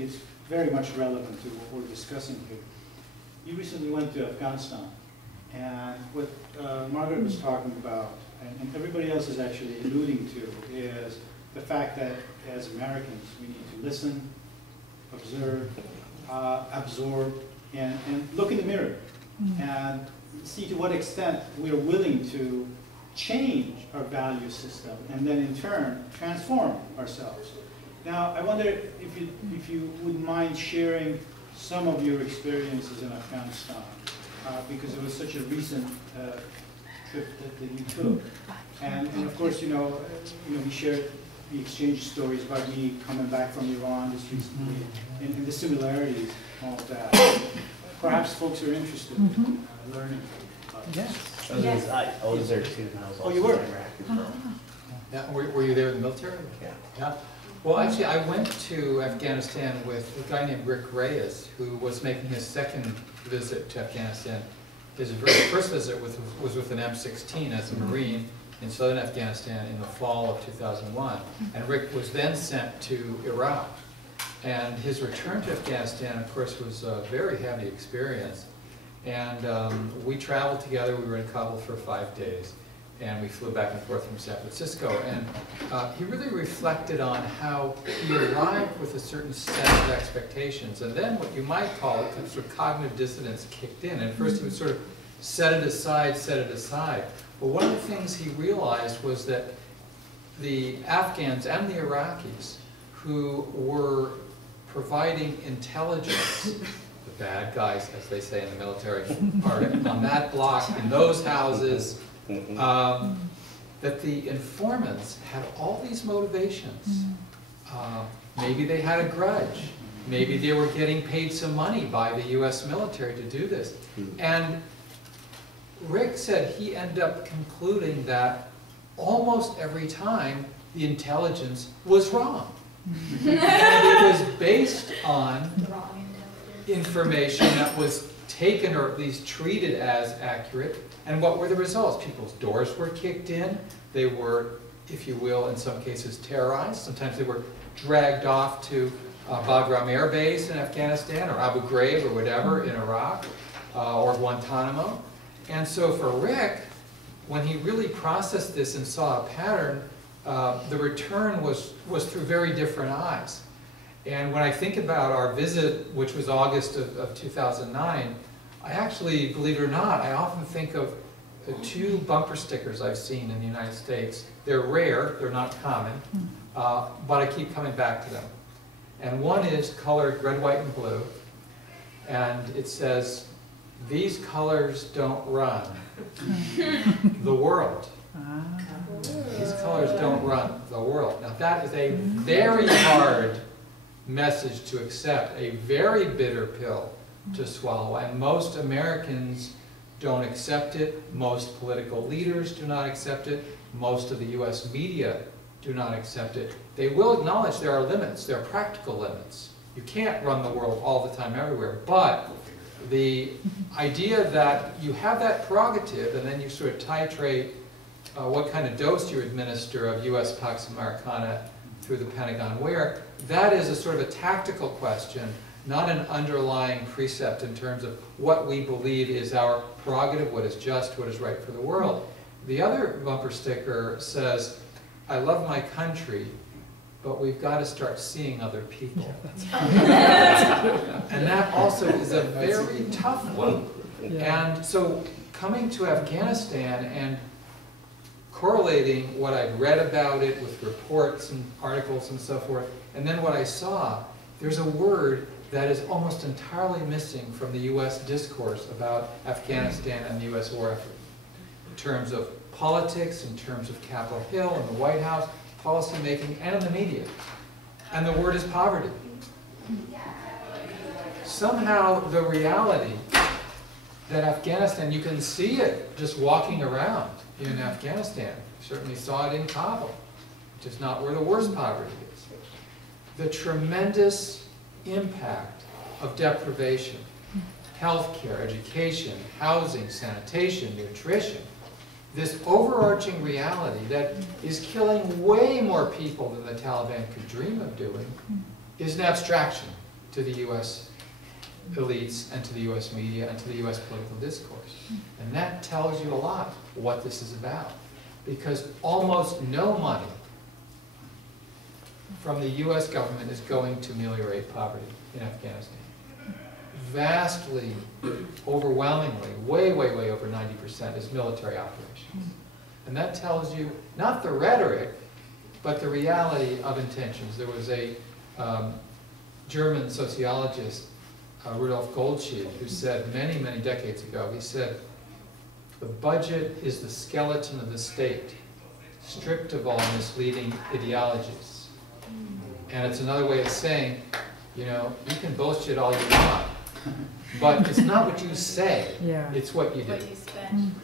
it's very much relevant to what we're discussing here. You recently went to Afghanistan, and what Margaret was talking about, and everybody else is actually alluding to, is the fact that as Americans we need to listen, observe, absorb, and look in the mirror and see to what extent we are willing to change our value system and then in turn transform ourselves. Now, I wonder if you wouldn't mind sharing some of your experiences in Afghanistan, because it was such a recent trip that you took. And of course, we exchanged stories about me coming back from Iran just recently, and the similarities of that. Perhaps folks are interested in learning about this. Yes. I was there too, and I was also you were? in Iraq as well. Yeah, were you there in the military? Yeah. Well, actually, I went to Afghanistan with a guy named Rick Reyes, who was making his second visit to Afghanistan. His very first visit was with an M16 as a Marine in southern Afghanistan in the fall of 2001. And Rick was then sent to Iraq. And his return to Afghanistan, of course, was a very heavy experience. And we traveled together. We were in Kabul for 5 days. And we flew back and forth from San Francisco. And he really reflected on how he arrived with a certain set of expectations. And then what you might call it, sort of cognitive dissonance kicked in. And at first he would sort of set it aside. But one of the things he realized was that the Afghans and the Iraqis who were providing intelligence, the bad guys, as they say in the military, are on that block, in those houses, that the informants had all these motivations. Maybe they had a grudge. Maybe they were getting paid some money by the US military to do this. And Rick said he ended up concluding that almost every time the intelligence was wrong. And it was based on information that was taken or at least treated as accurate. And what were the results? People's doors were kicked in. They were, if you will, in some cases terrorized. Sometimes they were dragged off to Bagram Air Base in Afghanistan, or Abu Ghraib, or whatever, in Iraq, or Guantanamo. And so for Rick, when he really processed this and saw a pattern, the return was through very different eyes. And when I think about our visit, which was August of 2009, I actually, believe it or not, I often think of the 2 bumper stickers I've seen in the United States. They're rare, they're not common, but I keep coming back to them. And one is colored red, white, and blue, and it says, "These colors don't run the world." These colors don't run the world. Now that is a very hard message to accept, a very bitter pill to swallow, and most Americans don't accept it. Most political leaders do not accept it. Most of the US media do not accept it. They will acknowledge there are limits, there are practical limits. You can't run the world all the time everywhere, but the idea that you have that prerogative and then you sort of titrate what kind of dose you administer of US Pax Americana through the Pentagon where, that is a sort of a tactical question, not an underlying precept in terms of what we believe is our prerogative, what is just, what is right for the world. The other bumper sticker says, "I love my country, but we've got to start seeing other people." And that also is a very tough one. And so coming to Afghanistan and correlating what I'd read about it with reports and articles and so forth, and then what I saw, there's a word that is almost entirely missing from the US discourse about Afghanistan and the US war effort. In terms of politics, in terms of Capitol Hill and the White House, policy making, and in the media. And the word is poverty. Somehow the reality that Afghanistan, you can see it just walking around in Afghanistan. You certainly saw it in Kabul, which is not where the worst poverty is. The tremendous impact of deprivation, healthcare, education, housing, sanitation, nutrition, this overarching reality that is killing way more people than the Taliban could dream of doing, is an abstraction. to the US elites and to the US media and to the US political discourse. And that tells you a lot what this is about. Because almost no money from the US government is going to ameliorate poverty in Afghanistan. Vastly, overwhelmingly, way over 90% is military operations. And that tells you not the rhetoric, but the reality of intentions. There was a German sociologist, Rudolf Goldschied, who said many decades ago, he said, the budget is the skeleton of the state, stripped of all misleading ideologies. And it's another way of saying, you know, you can bullshit all you want, but it's not what you say, Yeah. it's what you do. What you spend.